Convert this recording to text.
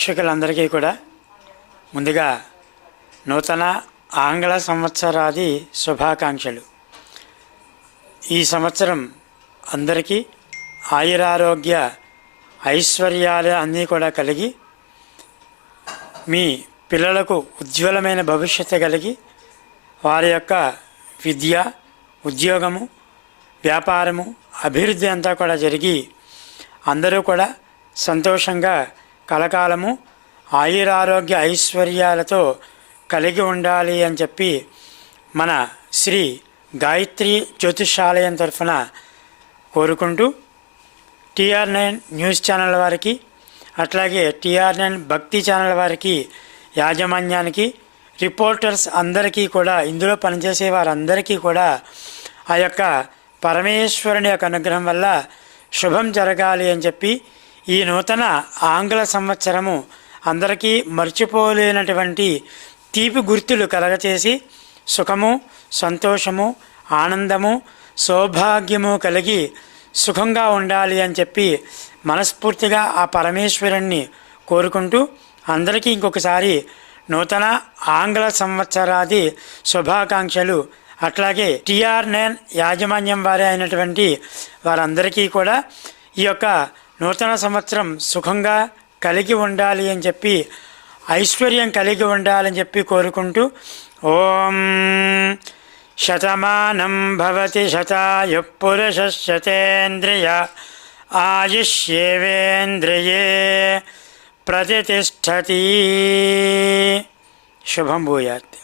ప్రేక్షకులందరికీ కూడా ముందుగా నూతన ఆంగ్ల సంవత్సరాది శుభాకాంక్షలు. ఈ సంవత్సరం అందరికీ ఆయురారోగ్య ఐశ్వర్యాలు అన్నీ కూడా కలిగి మీ పిల్లలకు ఉజ్వలమైన భవిష్యత్తు కలిగి వారి యొక్క విద్య, ఉద్యోగము, వ్యాపారము, అభివృద్ధి అంతా కూడా జరిగి అందరూ కూడా సంతోషంగా కలకాలము ఆయురారోగ్య ఐశ్వర్యాలతో కలిగి ఉండాలి అని చెప్పి మన శ్రీ గాయత్రి జ్యోతిషాలయం తరఫున కోరుకుంటూ TR9 న్యూస్ ఛానల్ వారికి, అట్లాగే TR9 భక్తి ఛానల్ వారికి, యాజమాన్యానికి, రిపోర్టర్స్ అందరికీ కూడా, ఇందులో పనిచేసే వారందరికీ కూడా ఆ యొక్క పరమేశ్వరుని యొక్క అనుగ్రహం వల్ల శుభం జరగాలి అని చెప్పి ఈ నూతన ఆంగ్ల సంవత్సరము అందరికీ మర్చిపోలేనటువంటి తీపి గుర్తులు కలగచేసి సుఖము, సంతోషము, ఆనందము, సౌభాగ్యము కలిగి సుఖంగా ఉండాలి అని చెప్పి మనస్ఫూర్తిగా ఆ పరమేశ్వరుణ్ణి కోరుకుంటూ అందరికీ ఇంకొకసారి నూతన ఆంగ్ల సంవత్సరాది శుభాకాంక్షలు. అట్లాగే TR9 యాజమాన్యం వారే అయినటువంటి వారందరికీ కూడా ఈ యొక్క నూతన సంవత్సరం సుఖంగా కలిగి ఉండాలి అని చెప్పి, ఐశ్వర్యం కలిగి ఉండాలని చెప్పి కోరుకుంటూ ఓం శతమానం భవతి శతాయుః పురుషः శతేంద్రియ ఆయుష్యేవేంద్రియే ప్రతిష్టతి. శుభం భూయాత్.